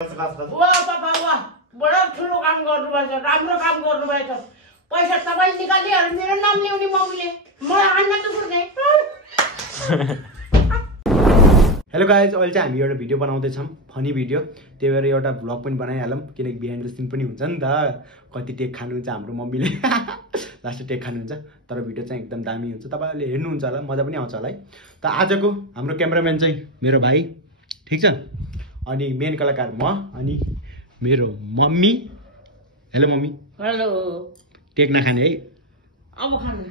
वाह पापा वाह बडा ठुलो काम गर्नुभएछ राम्रो काम गर्नुभएछ पैसा तपाईले निकालिहाल्नु मेरो नाम ल्याउने मम्मीले मलाई हान्न त पुग्दैन हेलो गाइज अहिले चाहिँ हामी एउटा भिडियो बनाउँदैछौँ फनी भिडियो त्यही भएर एउटा भ्लग पनि बनाइहालौँ किनकि बिहाइन्ड द सिन पनि हुन्छ नि त कति टेक खानुहुन्छ हाम्रो मम्मीले लास्ट टेक खानुहुन्छ तर भिडियो चाहिँ एकदम दामी हुन्छ तपाईँहरूले हेर्नुहुन्छ होला मजा पनि आउँछ होला है त आजको हाम्रो क्यामेराम्यान चाहिँ मेरो भाइ ठिक छ अनि मेन कलाकार म अनि मेरो मम्मी हेलो मम्मी हेलो टेक नखाने है अब खानु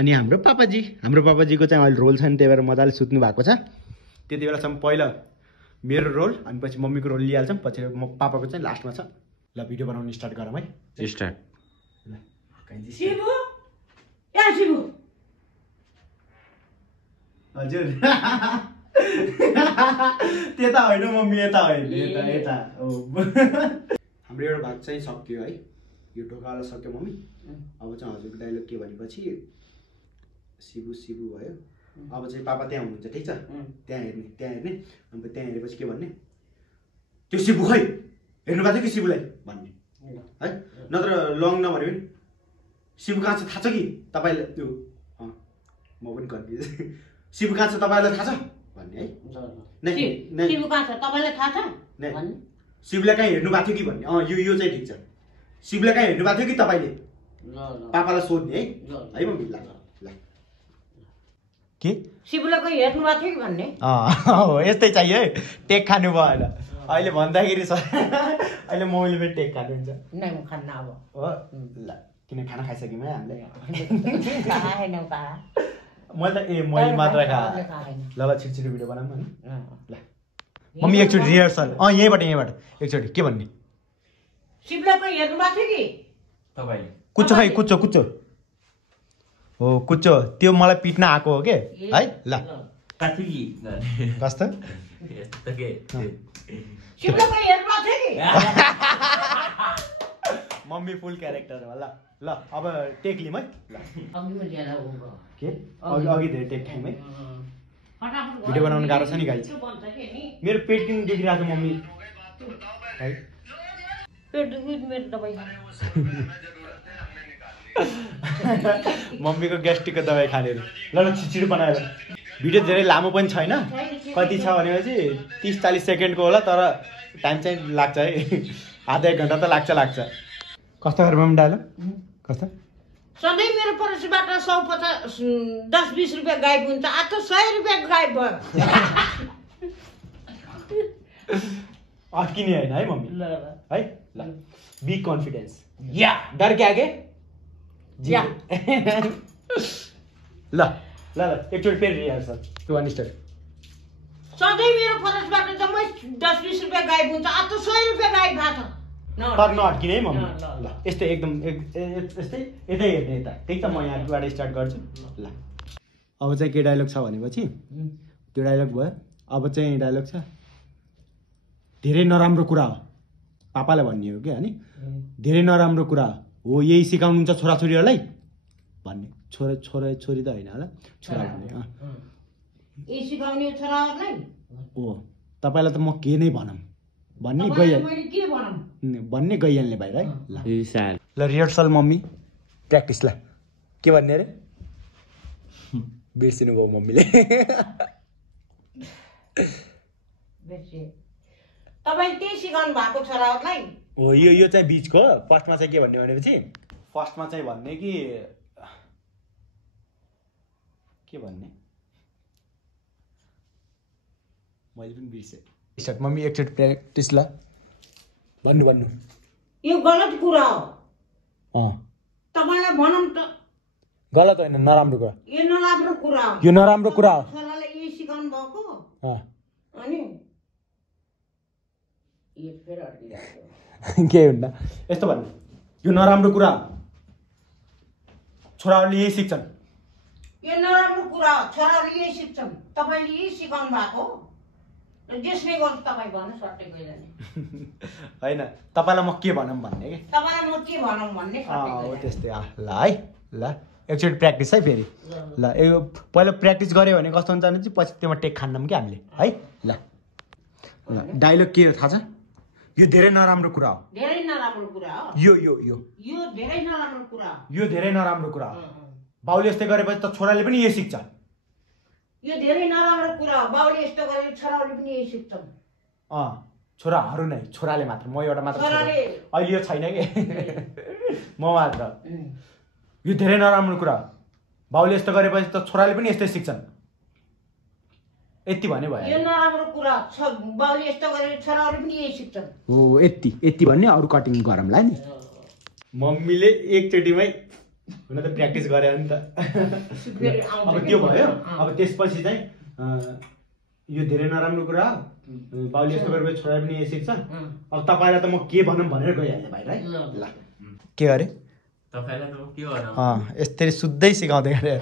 अनि हाम्रो पापाजीको चाहिँ अहिले रोल छ नि त्यही भएर मजाले सुत्नु भएको छ त्यति बेलासम्म पहिला मेरो रोल अनि पछि मम्मीको रोल लिइहाल्छौँ पछि म पापाको चाहिँ लास्टमा छ ल भिडियो बनाउनु स्टार्ट गरौँ है स्टार्ट शिबु ए शिबु हजुर त्यता होइन मम्मी यता होइन यता हो हाम्रो एउटा भाग चाहिँ सक्यो है यो ढोकावाला सक्यो मम्मी अब चाहिँ हजुरको डाइलग के भनेपछि शिबु शिबु भयो अब चाहिँ पापा त्यहाँ हुनुहुन्छ ठिक छ त्यहाँ हेर्ने अन्त त्यहाँ हेरेपछि के भन्ने त्यो शिबु खै हेर्नु भएको थियो कि शिबुलाई भन्ने है नत्र लङ नभने पनि शिबु कहाँ छ थाहा छ कि तपाईँलाई त्यो म पनि कन्फ्युज शिबु कहाँ छ तपाईँलाई थाहा छ भन्ने है शिबु कहाँ छ तपाईलाई थाहा छ भन्ने शिबुलाई कहीँ हेर्नु भएको थियो कि भन्ने यो चाहिँ ठिक छ शिबुलाई कहीँ हेर्नु भएको थियो कि तपाईँले पापालाई सोध्ने है मम्मी ल के शिबुलाई कहीँ हेर्नु भएको थियो कि भन्ने हो यस्तै चाहियो है टेक खानु भएन अहिले भन्दाखेरि अहिले मम्मीले पनि टेक खानुहुन्छ नै म खान्न अब हो ल किन खाना खाइसक्यौँ है हामीले मैले मात्र खाएँ ल छिटो भिडियो बनाऊँ नि ल मम्मी एकचोटि रिहर्सल यहीँबाट एकचोटि के भन्ने शिबुलाई कहीँ हेर्नु भएको थियो कि तपाईले कुच्चो खै कुच्चो हो कुच्चो त्यो मलाई पिट्न आएको हो के है ल कस्तो शिबुलाई कहीँ हेर्नु भएको थियो कि मम्मी फुल क्यारेक्टर हो ल अब टेक लिम है ल के अघि धेरै टेक खाइम है भिडियो बनाउनु गाह्रो छ नि गाइस मेरो पेट किन देखिरहेको छ मम्मी है पेट दुख्यो मेरो दबाई मम्मीको ग्यास्ट्रिकको दबाई खाने ल छिटो बनाएर भिडियो धेरै लामो पनि छैन कति छ भनेपछि 30-40 सेकेन्डको होला तर टाइम चाहिँ लाग्छ है आधा 1 घन्टा त लाग्छ कस्तो गरेर डायलग कस्तो सधैँ मेरो पडोसीबाट 10-20 रुपियाँ गायब हुन्छ आज त 100 रुपियाँ गायब भयो अट्किने होइन है मम्मी है ल बी कन्फिडेन्स या डर के आगे या ल एकचोटि फेरि रिहर्सल टु स्टार्ट सधैँ मेरो पडोसीबाट जम्मै 10-20 रुपियाँ गायब हुन्छ आज त 100 रुपियाँ गायब भएको छ तर नअट्किने है मम्मी ल यस्तै एकदम यस्तै यतै हेर्ने यता ठिक छ म यहाँबाट स्टार्ट गर्छु ल अब चाहिँ के डायलग छ भनेपछि त्यो डायलग भयो अब चाहिँ डायलग छ धेरै नराम्रो कुरा हो पापालाई भन्ने हो कि अनि धेरै नराम्रो कुरा हो यही सिकाउनुहुन्छ छोराछोरीहरूलाई भन्ने छोरी त होइन होला छोरा भन्ने यही सिकाउने छोराहरूलाई हो तपाईँलाई त म के नै भनौँ भन्ने गइहाल्ने भाइ है ल रिहर्सल मम्मी प्र्याक्टिस ल के भन्ने अरे बिर्सिनु भयो मम्मीले तपाईले त्यही सिकाउनु भएको छोराहरूलाई हो यो चाहिँ बिचको फर्स्टमा चाहिँ के भन्ने भनेपछि फर्स्टमा चाहिँ भन्ने कि के भन्ने मैले पनि बिर्सेँ स्टार्ट मम्मी एकचोटि प्र्याक्टिस ल भन्नु यो गलत कुरा हो तपाईलाई भनौँ त गलत होइन नराम्रो कुरा यो नराम्रो कुरा हो छोरालाई यही सिकाउनु भएको अनि के हुन्न यस्तो भन्नु यो नराम्रो कुरा छोराहरूले यही सिक्छन् यो नराम्रो कुरा हो छोराहरूले यही सिक्छन् तपाईँले यही सिकाउनु भएको जेसले गर्छ तपाईँ भन्नु सट्टै गइरहने होइन तपाईँलाई म के भनौँ भन्ने कि तपाईँलाई म के भनौँ भन्ने हो त्यस्तै ल है ल एकचोटि प्र्याक्टिस है फेरि ल यो पहिला प्र्याक्टिस गऱ्यो भने कस्तो हुन्छ भने चाहिँ पछि त्यसमा टेक खान्नौँ कि हामीले है ल डायलग के हो थाहा छ यो धेरै नराम्रो कुरा हो धेरै नराम्रो कुरा हो यो यो यो यो धेरै नराम्रो कुरा हो यो धेरै नराम्रो कुरा हो बाउले यस्तै गरेपछि त छोराले पनि यही सिक्छ यो धेरै नराम्रो कुरा हो बाउले यस्तो गरेर छोराले पनि यही सिक्छन् छोराहरू नै छोराले मात्र म एउटा मात्र छोराले अहिले यो छैन कि म मात्र यो धेरै नराम्रो कुरा हो बाउले यस्तो गरेपछि त छोराले पनि यस्तै सिक्छन् यति भने भयो यो नराम्रो कुरा बाउले यस्तो गरेर छोराले पनि यही सिक्छन् हो यति भन्ने अरू कटिङ गरौँला नि मम्मीले एकचोटिमै हुन त प्र्याक्टिस गरे नि त अब त्यो भयो अब त्यसपछि चाहिँ यो धेरै नराम्रो कुरा हो बाउले यस्तो गरेपछि छोरा पनि यही सिक्छ अब तपाईँलाई त म के भनौँ भनेर गइहालेँ भाइ है ल के अरे यस्तै शुद्धै सिकाउँदै गरे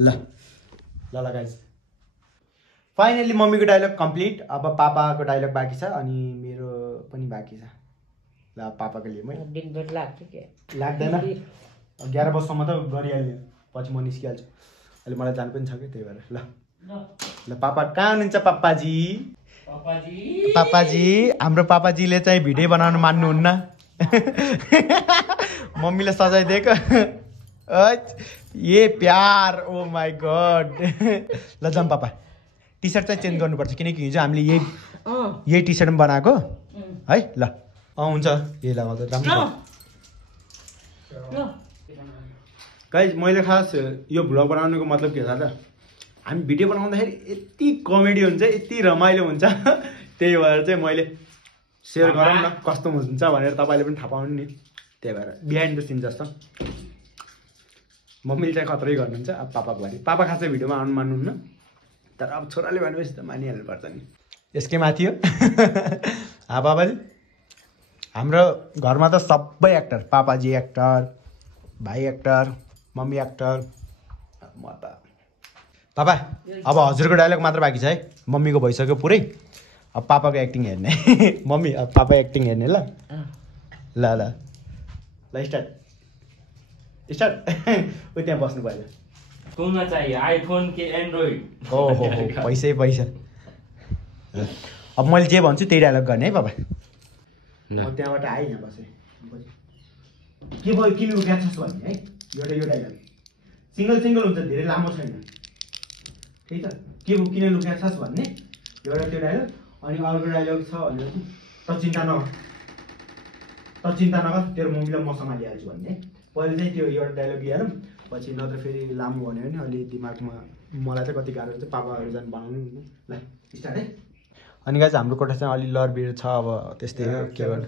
ल ल गाइस फाइनली मम्मीको डायलग कम्प्लिट अब पापाको डायलग बाँकी छ अनि मेरो पनि बाँकी छ ल पापाको लिए मै दिनभर लाग्छ के लाग्दैन 11 बजीसम्म त गरिहाल्ने पछि म निस्किहाल्छु अहिले मलाई जानु पनि छ कि त्यही भएर ल ल पापा कहाँ हुनुहुन्छ पापाजी पापाजी हाम्रो पापाजीले चाहिँ भिडियो बनाउनु मान्नुहुन्न मम्मीले सजाइदिएको ए प्यार ओ माई गड ल जाऊँ पापा टी सर्ट चाहिँ चेन्ज गर्नुपर्छ किनकि हिजो हामीले यही टी सर्ट पनि बनाएको है ल हुन्छ यही लगाउँदा राम्रो गाइस मैले खास यो भ्लग बनाउनुको मतलब के थाहा छ हामी भिडियो बनाउँदाखेरि यति कमेडी हुन्छ यति रमाइलो हुन्छ त्यही भएर चाहिँ मैले सेयर गरौँ न कस्तो हुन्छ भनेर तपाईँले पनि थाहा पाउनु नि त्यही भएर बिहाइन्ड द सिन जस्तो मम्मीले चाहिँ खतरै गर्नुहुन्छ अब पापाको बारे पापा खासै भिडियोमा आउनु मान्नुहुन्न तर अब छोराले भनेपछि त मानिहाल्नु पर्छ नि यसकै माथि हो पापाजी हाम्रो घरमा त सबै एक्टर पापाजी एक्टर भाइ एक्टर मम्मी एक्टर म त पापा अब हजुरको डायलग मात्र बाँकी छ है मम्मीको भइसक्यो पुरै अब पापाको एक्टिङ हेर्ने मम्मी अब पापा एक्टिङ हेर्ने ल ल ल ल स्टार्ट स्टार्ट ऊ त्यहाँ बस्नु भयो कौन चाहिए आइफोन के एन्ड्रोइड हो पैसै पैसा अब मैले जे भन्छु त्यही डायलग गर्ने है पापा म त्यहाँबाट आएँ यहाँ बसेँ के भयो किन उठ्या छस् भन्ने है एउटा यो डायलग सिङ्गल हुन्छ धेरै लामो छैन ठिक छ के भयो किन लुक्या छस् भन्ने एउटा त्यो डायलग अनि अर्को डायलग छ भनेर त चिन्ता नगर तेरो मम्मीलाई म सम्हालिहाल्छु भन्ने पहिले चाहिँ त्यो एउटा डायलग लिएर पछि नत्र फेरि लामो भन्यो भने अलि दिमागमा मलाई चाहिँ कति गाह्रो हुन्छ पापाहरू जानु बनाउनु ल स्टार्ट है अनि गाइस हाम्रो कोठा चाहिँ अलि लरबिर छ अब त्यस्तै हो के गर्नु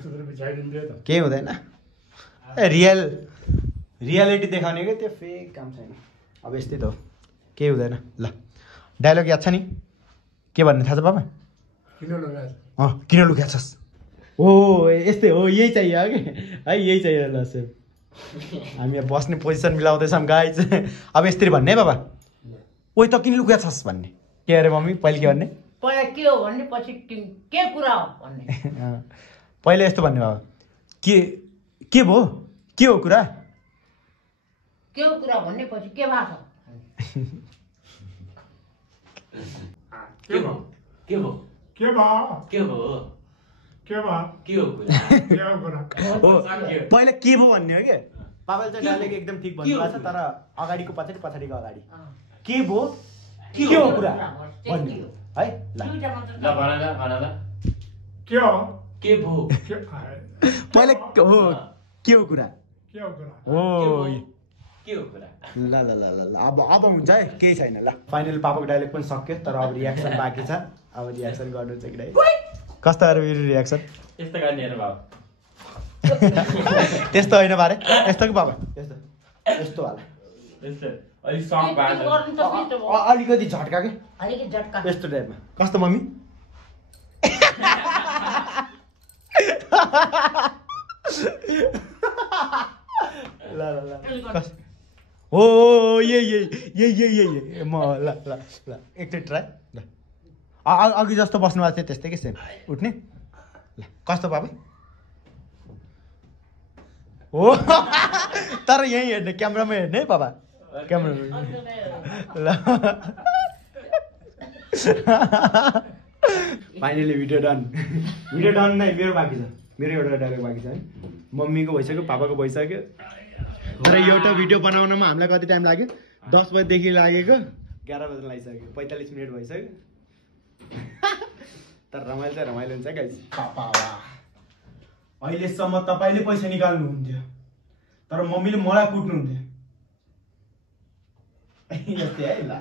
केही हुँदैन ए रियालिटी देखाउने क्या त्यो फेक काम छैन अब यस्तै त हो केही हुँदैन ल डायलग याद छ नि के भन्ने थाहा छ पापा किन लुक्या छस् हो यस्तै हो यही चाहियो कि है यही चाहियो ल सेम हामी अब बस्ने पोजिसन मिलाउँदैछौँ गाइज अब यसरी भन्ने है बाबा ओइ त किन लुक्या छस् भन्ने के अरे मम्मी पहिले के भन्ने पहिला के हो भन्ने पछि के कुरा हो भन्ने पहिला यस्तो भन्ने बाबा के भयो के हो कुरा भन्ने पछि के भएको पहिला के भयो भन्ने हो कि पापाले चाहिँ डायलग एकदम ठिक भन्नुभएको छ तर अगाडिको पछाडि पछाडिको अगाडि के भयो के हो कुरा भन्ने है ल पहिला हो के हो कुरा हो ल अब हुन्छ है केही छैन ल फाइनल पापाको डायलग पनि सक्यो तर अब रियाक्सन बाँकी छ अब रियाक्सन गर्नु चाहिँ कि कस्तो अरे मेरो रियाक्सन यस्तो गर्ने हेर बाबा त्यस्तो होइन बारे यस्तो कि बाबा यस्तो वाला अलिकति झट्का के यस्तो टाइपमा कस्तो मम्मी ल हो यही म ल एकचोटि ट्राई ल अघि जस्तो बस्नु भएको थियो त्यस्तै कि सेम उठ्ने ल कस्तो पापा हो तर यहीँ हेर्ने क्यामेरामा हेर्ने है पापा क्यामेरा ल finally video done video done नै मेरो बाँकी छ मेरो एउटा डायलग बाँकी छ है मम्मीको भइसक्यो पापाको भइसक्यो तर एउटा भिडियो बनाउनमा हामीलाई कति टाइम लाग्यो 10 बजेदेखि लागेको 11 बजे लागिसक्यो 45 मिनट भइसक्यो तर रमाइलो चाहिँ रमाइलो हुन्छ गाइस अहिलेसम्म तपाईँले पैसा निकाल्नु हुन्थ्यो तर मम्मीले मलाई कुट्नुहुन्थ्यो यस्तै है ल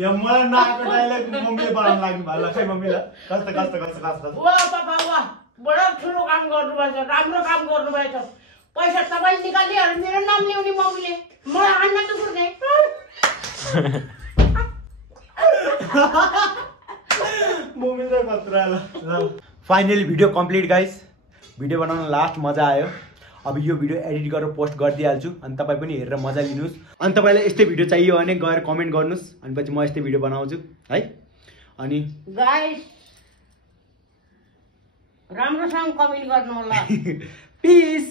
यो मलाई नआएको डाइलग मम्मीले बनाउन लाग्नु भयो ल खै मम्मीलाई कस्तो कस्तो कस्तो कस्तो वाह पापा वाह बडा ठुलो काम गर्नुभएछ राम्रो काम गर्नुभएछ पैसा तपाईँले निकाल्यो अनि मेरो नाम ल्याउने मम्मीले मलाई हान्न त पुग्ने मम्मी चाहिँ खतरा ल finally video complete guys video बनाउन लास्ट मजा आयो अब यो भिडियो एडिट गरेर पोस्ट गरिदिइहाल्छु अनि तपाईँ पनि हेरेर मजा लिनुहोस् अनि तपाईँलाई यस्तै भिडियो चाहियो भने गएर कमेन्ट गर्नुहोस् अनि पछि म यस्तै भिडियो बनाउँछु है अनि गाइस राम्रोसँग कमेन्ट गर्नु होला पिस